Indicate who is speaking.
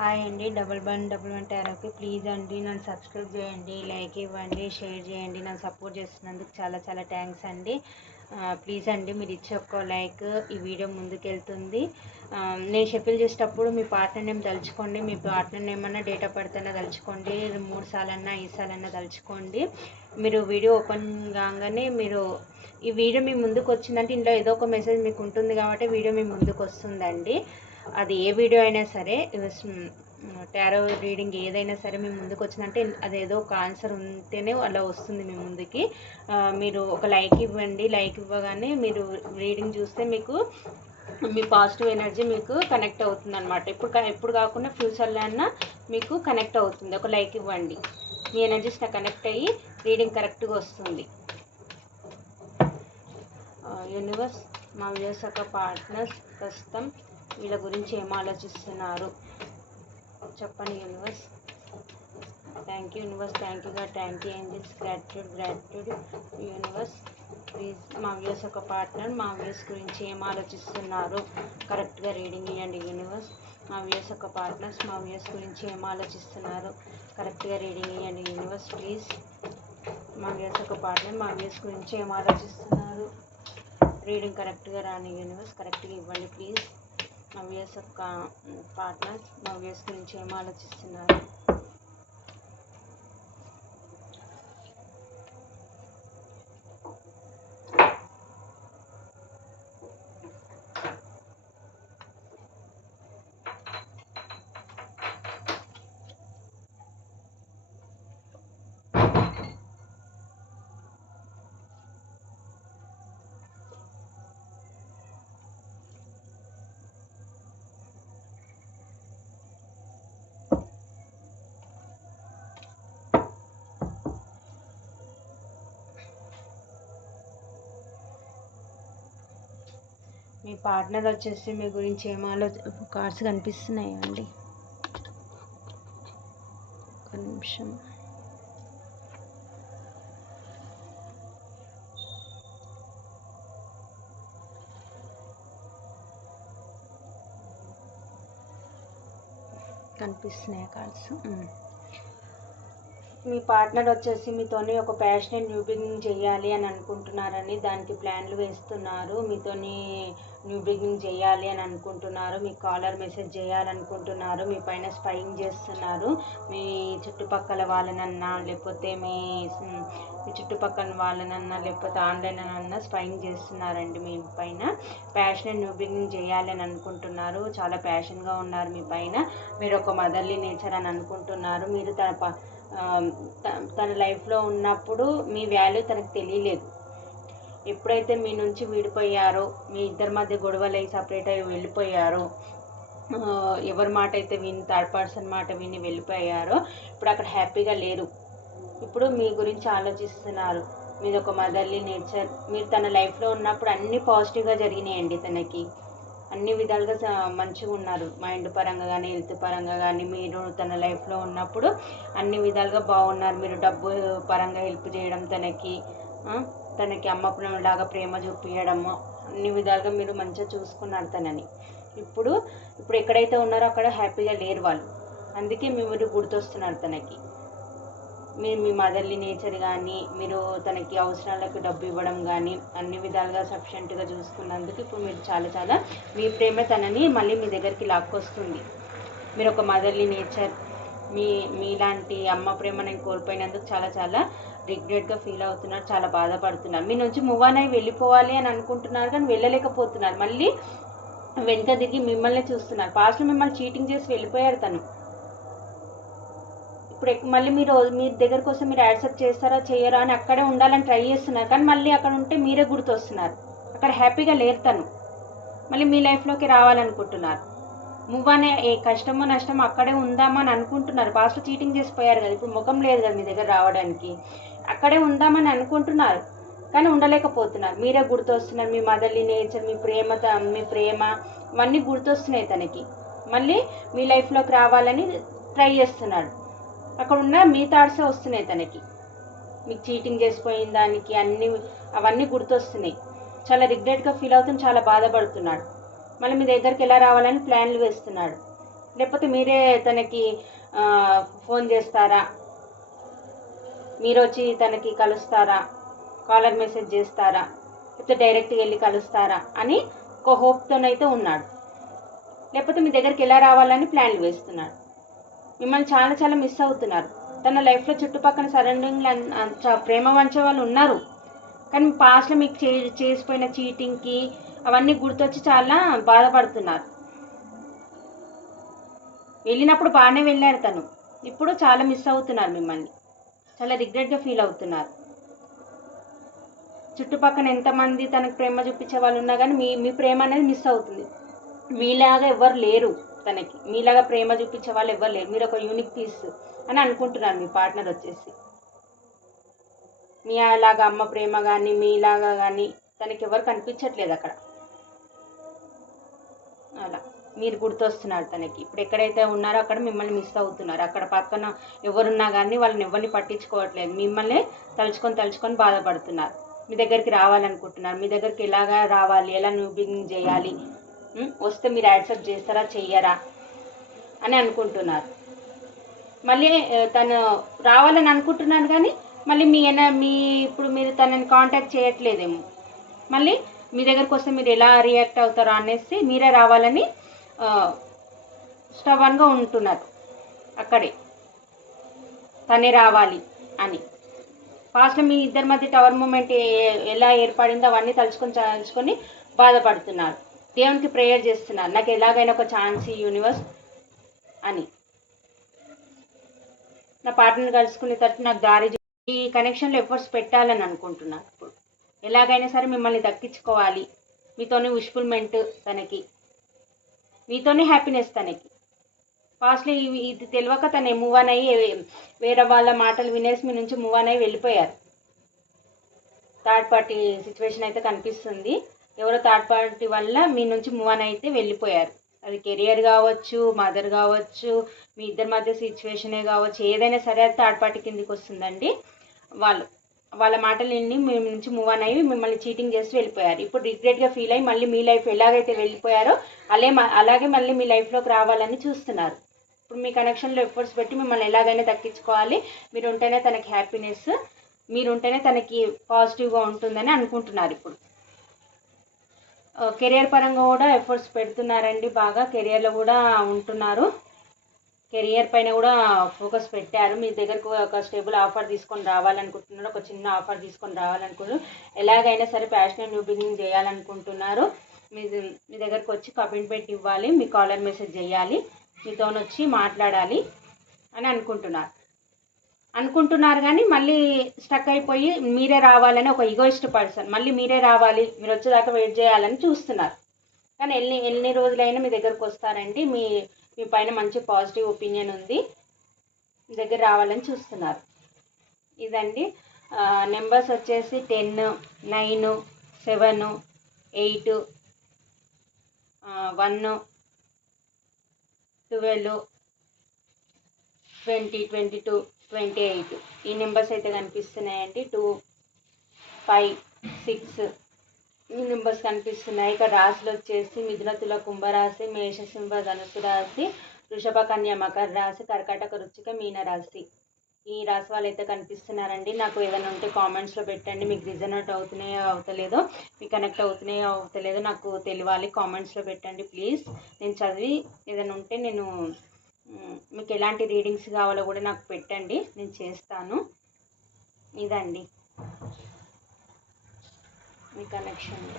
Speaker 1: Hi అండి. Double one double one therapy please అండి నన్ను సబ్స్క్రైబ్ చేయండి లైక్ ఇవ్వండి షేర్ చేయండి నన్ను సపోర్ట్ చేస్తున్నందుకు చాలా చాలా థ్యాంక్స్ అండి. ప్లీజ్ అండి మీరు ఇచ్చే ఒక్క లైక్ ఈ వీడియో ముందుకెళ్తుంది. నేను షెఫిల్ చేసేటప్పుడు మీ పార్ట్నర్ నేమ్ తలుచుకోండి మీ పార్ట్నర్ నేమ్ అన్నా డేట్ ఆఫ్ బర్త్ అన్నా తలుచుకోండి మూడు సార్లన్నా ఐదు సార్లన్నా తలుచుకోండి. మీరు వీడియో ఓపెన్ కాగానే మీరు ఈ వీడియో మీ ముందుకు వచ్చిందంటే ఇందులో ఏదో ఒక మెసేజ్ మీకు ఉంటుంది కాబట్టి వీడియో మీ ముందుకు వస్తుందండి. అది ఏ వీడియో అయినా సరే టారో రీడింగ్ ఏదైనా సరే మీ ముందుకు వచ్చిందంటే అది ఏదో ఒక ఆన్సర్ ఉంటేనే అలా వస్తుంది మీ ముందుకి. మీరు ఒక లైక్ ఇవ్వండి లైక్ ఇవ్వగానే మీరు రీడింగ్ చూస్తే మీకు మీ పాజిటివ్ ఎనర్జీ మీకు కనెక్ట్ అవుతుంది అనమాట ఇప్పుడు ఎప్పుడు కాకుండా ఫ్యూచర్లో అన్నా మీకు కనెక్ట్ అవుతుంది. ఒక లైక్ ఇవ్వండి. మీ ఎనర్జీస్ నాకు కనెక్ట్ అయ్యి రీడింగ్ కరెక్ట్గా వస్తుంది. యూనివర్స్ మా వ్యవసాయ పార్ట్నర్స్ ప్రస్తుతం వీళ్ళ గురించి ఏం ఆలోచిస్తున్నారు? చెప్పండి universe. Thank you universe. Thank యూగా thank you angels gratitude gratitude universe. Please మా వ్యూస్ ఒక పార్ట్నర్ మా వ్యూస్ గురించి ఏం ఆలోచిస్తున్నారు? కరెక్ట్గా రీడింగ్ ఇవ్వండి యూనివర్స్. మా వ్యూస్ ఒక పార్ట్నర్స్ మా వ్యూస్ గురించి ఏం ఆలోచిస్తున్నారు? కరెక్ట్గా రీడింగ్ ఇవ్వండి యూనివర్స్ ప్లీజ్ మా వ్యూస్ ఒక పార్ట్నర్ మా వ్యూస్ గురించి ఏం ఆలోచిస్తున్నారు? రీడింగ్ కరెక్ట్గా రాని యూనివర్స్ కరెక్ట్గా ఇవ్వండి ప్లీజ్ నవ్యస్ యొక్క పార్ట్నర్స్ నవ్యస్ గురించి ఏం ఆలోచిస్తున్నారు? మీ పార్ట్నర్ వచ్చేసి మీ గురించి ఏం ఆలోచన కార్డ్స్ కనిపిస్తున్నాయా అండి? ఒక నిమిషం. కనిపిస్తున్నాయా కార్డ్స్? మీ పార్ట్నర్ వచ్చేసి మీతోని ఒక ప్యాషనెట్ న్యూ బిగినింగ్ చేయాలి అని అనుకుంటున్నారని దానికి ప్లాన్లు వేస్తున్నారు. మీతోని న్యూ బిగినింగ్ చేయాలి అని అనుకుంటున్నారు. మీ కాలర్ మెసేజ్ చేయాలనుకుంటున్నారు. మీ పైన స్పైయింగ్ చేస్తున్నారు. మీ చుట్టుపక్కల వాళ్ళనన్నా లేకపోతే మీ మీ చుట్టుపక్కల వాళ్ళనన్నా లేకపోతే ఆన్లైన్ అన్నా స్పైయింగ్ చేస్తున్నారండి మీ పైన. ప్యాషనెట్ న్యూ బిగినింగ్ చేయాలి అని అనుకుంటున్నారు. చాలా ప్యాషన్గా ఉన్నారు మీ పైన. మీరు ఒక మదర్లీ నేచర్ అని అనుకుంటున్నారు. మీరు తన ప తన లైఫ్లో ఉన్నప్పుడు మీ వాల్యూ తనకు తెలియలేదు. ఎప్పుడైతే మీ నుంచి విడిపోయారో మీ ఇద్దరి మధ్య గొడవలు అయి సపరేట్ అయ్యి వెళ్ళిపోయారో ఎవరి మాట అయితే విని థర్డ్ పర్సన్ మాట విని వెళ్ళిపోయారో ఇప్పుడు అక్కడ హ్యాపీగా లేరు. ఇప్పుడు మీ గురించి ఆలోచిస్తున్నారు. మీది ఒక మదర్లీ నేచర్ మీరు తన లైఫ్లో ఉన్నప్పుడు అన్నీ పాజిటివ్గా జరిగినాయండి తనకి. అన్ని విధాలుగా మంచిగా ఉన్నారు. మైండ్ పరంగా కానీ హెల్త్ పరంగా కానీ మీరు తన లైఫ్లో ఉన్నప్పుడు అన్ని విధాలుగా బాగున్నారు. మీరు డబ్బు పరంగా హెల్ప్ చేయడం తనకి తనకి అమ్మ లాగా ప్రేమ చూపించడము అన్ని విధాలుగా మీరు మంచిగా చూసుకున్నారు తనని. ఇప్పుడు ఇప్పుడు ఎక్కడైతే ఉన్నారో అక్కడ హ్యాపీగా లేరు వాళ్ళు. అందుకే మీరు గుర్తొస్తున్నారు తనకి. మీరు మీ మదర్లీ నేచర్ కానీ మీరు తనకి అవసరాలకు డబ్బు ఇవ్వడం కానీ అన్ని విధాలుగా సఫిషియెంట్గా చూసుకున్నందుకు ఇప్పుడు మీరు చాలా చాలా మీ ప్రేమ తనని మళ్ళీ మీ దగ్గరికి లాక్కొస్తుంది. మీరు ఒక మదర్లీ నేచర్ మీ మీలాంటి అమ్మ ప్రేమ నేను కోల్పోయినందుకు చాలా చాలా రిగ్రెట్గా ఫీల్ అవుతున్నారు చాలా బాధపడుతున్నారు. మీ నుంచి మూవ్ ఆన్ అయి వెళ్ళిపోవాలి అని అనుకుంటున్నారు కానీ వెళ్ళలేకపోతున్నారు. మళ్ళీ వెనుక దిగి మిమ్మల్ని చూస్తున్నారు. పాస్ట్లో మిమ్మల్ని చీటింగ్ చేసి వెళ్ళిపోయారు తను. ఇప్పుడు మళ్ళీ మీరు మీ దగ్గర కోసం మీరు యాక్సెప్ట్ చేస్తారా చేయరా అని అక్కడే ఉండాలని ట్రై చేస్తున్నారు. కానీ మళ్ళీ అక్కడ ఉంటే మీరే గుర్తొస్తున్నారు. అక్కడ హ్యాపీగా లేరు తను. మళ్ళీ మీ లైఫ్లోకి రావాలనుకుంటున్నారు. మూవ్ అనే ఏ కష్టమో నష్టమో అక్కడే ఉందామని అనుకుంటున్నారు. పాస్ట్లో చీటింగ్ చేసిపోయారు కదా ఇప్పుడు ముఖం లేదు కదా మీ దగ్గర రావడానికి. అక్కడే ఉందామని అనుకుంటున్నారు. కానీ ఉండలేకపోతున్నారు. మీరే గుర్తొస్తున్నారు. మీ మదర్లీ నేచర్ మీ ప్రేమ మీ ప్రేమ ఇవన్నీ గుర్తొస్తున్నాయి తనకి. మళ్ళీ మీ లైఫ్లోకి రావాలని ట్రై చేస్తున్నాడు అక్కడ ఉన్న మీ థాట్సే వస్తున్నాయి తనకి. మీకు చీటింగ్ చేసిపోయిన దానికి అన్ని అవన్నీ గుర్తొస్తున్నాయి. చాలా రిగ్రెట్గా ఫీల్ అవుతుంది చాలా బాధపడుతున్నాడు. మళ్ళీ మీ దగ్గరికి ఎలా రావాలని ప్లాన్లు వేస్తున్నాడు. లేకపోతే మీరే తనకి ఫోన్ చేస్తారా? మీరు వచ్చి తనకి కలుస్తారా? కాలర్ మెసేజ్ చేస్తారా? లేకపోతే డైరెక్ట్గా వెళ్ళి కలుస్తారా? అని ఒక హోప్తోనైతే ఉన్నాడు. లేకపోతే మీ దగ్గరికి ఎలా రావాలని ప్లాన్లు వేస్తున్నాడు. మిమ్మల్ని చాలా చాలా మిస్ అవుతున్నారు. తన లైఫ్లో చుట్టుపక్కల సరౌండింగ్లో ప్రేమ వంచే వాళ్ళు ఉన్నారు. కానీ పాస్ట్లో మీకు చే చేసిపోయిన చీటింగ్కి అవన్నీ గుర్తొచ్చి చాలా బాధపడుతున్నారు. వెళ్ళినప్పుడు బాగానే వెళ్ళారు తను. ఇప్పుడు చాలా మిస్ అవుతున్నారు మిమ్మల్ని. చాలా రిగ్రెట్గా ఫీల్ అవుతున్నారు. చుట్టుపక్కన ఎంతమంది తనకు ప్రేమ చూపించే వాళ్ళు ఉన్నా కానీ మీ మీ ప్రేమ అనేది మిస్ అవుతుంది. మీలాగా ఎవరు లేరు. తనకి. మీలాగా ప్రేమ చూపించే వాళ్ళు ఎవరు లేరు. మీరు ఒక యూనిక్ పీస్ అని అనుకుంటున్నారు మీ పార్ట్నర్ వచ్చేసి. మీ అలాగా అమ్మ ప్రేమ కానీ మీలాగా కానీ తనకి ఎవరు కనిపించట్లేదు అక్కడ. అలా. మీరు గుర్తొస్తున్నారు తనకి. ఇప్పుడు ఎక్కడైతే ఉన్నారో అక్కడ మిమ్మల్ని మిస్ అవుతున్నారు. అక్కడ పక్కన ఎవరున్నా కానీ వాళ్ళని ఎవరిని పట్టించుకోవట్లేదు. మిమ్మల్ని తలుచుకొని తలుచుకొని బాధపడుతున్నారు. మీ దగ్గరికి రావాలనుకుంటున్నారు. మీ దగ్గరికి ఎలాగా రావాలి? ఎలా నూబింగ్ చేయాలి? వస్తే మీరు యాక్సెప్ట్ చేస్తారా చెయ్యరా అని అనుకుంటున్నారు. మళ్ళీ తను రావాలని అనుకుంటున్నాను కానీ మళ్ళీ మీ మీ ఇప్పుడు మీరు తనని కాంటాక్ట్ చేయట్లేదేమో. మళ్ళీ మీ దగ్గరకు వస్తే మీరు ఎలా రియాక్ట్ అవుతారో అనేసి మీరే రావాలని స్టవన్గా ఉంటున్నారు. అక్కడే. తనే రావాలి అని. ఫాస్ట్ మీ ఇద్దరి మధ్య టవర్ మూమెంట్ ఎలా ఏర్పడిందో అవన్నీ తలుచుకొని తలుచుకొని బాధపడుతున్నారు. దేవునికి ప్రేయర్ చేస్తున్నారు నాకు ఎలాగైనా ఒక ఛాన్స్ ఈ యూనివర్స్ అని. నా పార్ట్నర్ కలుసుకునే తట్టు నాకు దారి ఈ కనెక్షన్లో ఎఫర్ట్స్ పెట్టాలని అనుకుంటున్నాను ఇప్పుడు. ఎలాగైనా సరే మిమ్మల్ని దక్కించుకోవాలి. మీతోనే విష్ఫుల్మెంట్ తనకి. మీతోనే హ్యాపీనెస్ తనకి. ఫాస్ట్లీ ఇది తెలియక తను మూవ్ ఆన్ అయ్యి వేరే వాళ్ళ మాటలు వినేసి మీ నుంచి మూవ్ ఆన్ అయ్యి వెళ్ళిపోయారు. థర్డ్ పార్టీ సిచ్యువేషన్ అయితే కనిపిస్తుంది. ఎవరో థర్డ్ పార్టీ వల్ల మీ నుంచి మూవ్ అని అయితే వెళ్ళిపోయారు. అది కెరియర్ కావచ్చు మదర్ కావచ్చు మీ ఇద్దరి మధ్య సిచ్యువేషనే కావచ్చు ఏదైనా సరే అది థర్డ్ పార్టీ కిందికి వస్తుందండి. వాళ్ళు వాళ్ళ మాటలు విని మీ నుంచి మూవ్ అని అయ్యి మిమ్మల్ని చీటింగ్ చేసి వెళ్ళిపోయారు. ఇప్పుడు రిగ్రెట్గా ఫీల్ అయ్యి మళ్ళీ మీ లైఫ్ ఎలాగైతే వెళ్ళిపోయారో అలే అలాగే మళ్ళీ మీ లైఫ్లోకి రావాలని చూస్తున్నారు. ఇప్పుడు మీ కనెక్షన్లో ఎఫర్ట్స్ పెట్టి మిమ్మల్ని ఎలాగైనా తగ్గించుకోవాలి. మీరు ఉంటేనే తనకి హ్యాపీనెస్ మీరు ఉంటేనే తనకి పాజిటివ్గా ఉంటుందని అనుకుంటున్నారు ఇప్పుడు. కెరియర్ పరంగా కూడా ఎఫర్ట్స్ పెడుతున్నారండి. బాగా కెరియర్లో కూడా ఉంటున్నారు. కెరియర్ పైన కూడా ఫోకస్ పెట్టారు. మీ దగ్గరకు ఒక స్టేబుల్ ఆఫర్ తీసుకొని రావాలనుకుంటున్నారు. ఒక చిన్న ఆఫర్ తీసుకొని రావాలనుకుంటున్నారు. ఎలాగైనా సరే ప్యాషన్ న్యూ బిగినింగ్ చేయాలనుకుంటున్నారు. మీ మీ దగ్గరకు వచ్చి కమిట్మెంట్ ఇవ్వాలి. మీ కాలర్ మెసేజ్ చేయాలి. మీతో వచ్చి మాట్లాడాలి అని అనుకుంటున్నారు. అనుకుంటున్నారు కానీ మళ్ళీ స్టక్ అయిపోయి మీరే రావాలని ఒక ఈగోయిస్ట్ పర్సన్ మళ్ళీ మీరే రావాలి మీరు వచ్చేదాకా వెయిట్ చేయాలని చూస్తున్నారు. కానీ ఎన్ని ఎన్ని రోజులైనా మీ దగ్గరకు వస్తారండి మీ మీ పైన మంచి పాజిటివ్ ఒపీనియన్ ఉంది మీ దగ్గర రావాలని చూస్తున్నారు. ఇదండి. నెంబర్స్ వచ్చేసి ten nine seven eight one twelve twenty twenty two twenty eight. ఈ నెంబర్స్ అయితే కనిపిస్తున్నాయండి. Two five six. ఈ నెంబర్స్ కనిపిస్తున్నాయి. ఇక్కడ రాశులు వచ్చేసి మిథున తుల కుంభరాశి మేషసింహ ధనుసు రాశి వృషభ కన్య మకర రాశి కర్కాటక రుచిక మీన రాశి. ఈ రాశి వాళ్ళు అయితే కనిపిస్తున్నారండి. నాకు ఏదైనా ఉంటే కామెంట్స్లో పెట్టండి. మీకు రిజనెట్ అవుతున్నాయో అవుతలేదో మీకు కనెక్ట్ అవుతున్నాయో అవుతలేదో నాకు తెలియాలి. కామెంట్స్లో పెట్టండి ప్లీజ్ నేను చదివి ఏదైనా ఉంటే నేను మీకు ఎలాంటి రీడింగ్స్ కావాలో కూడా నాకు పెట్టండి నేను చేస్తాను. ఇదండి. మీ కనెక్షన్.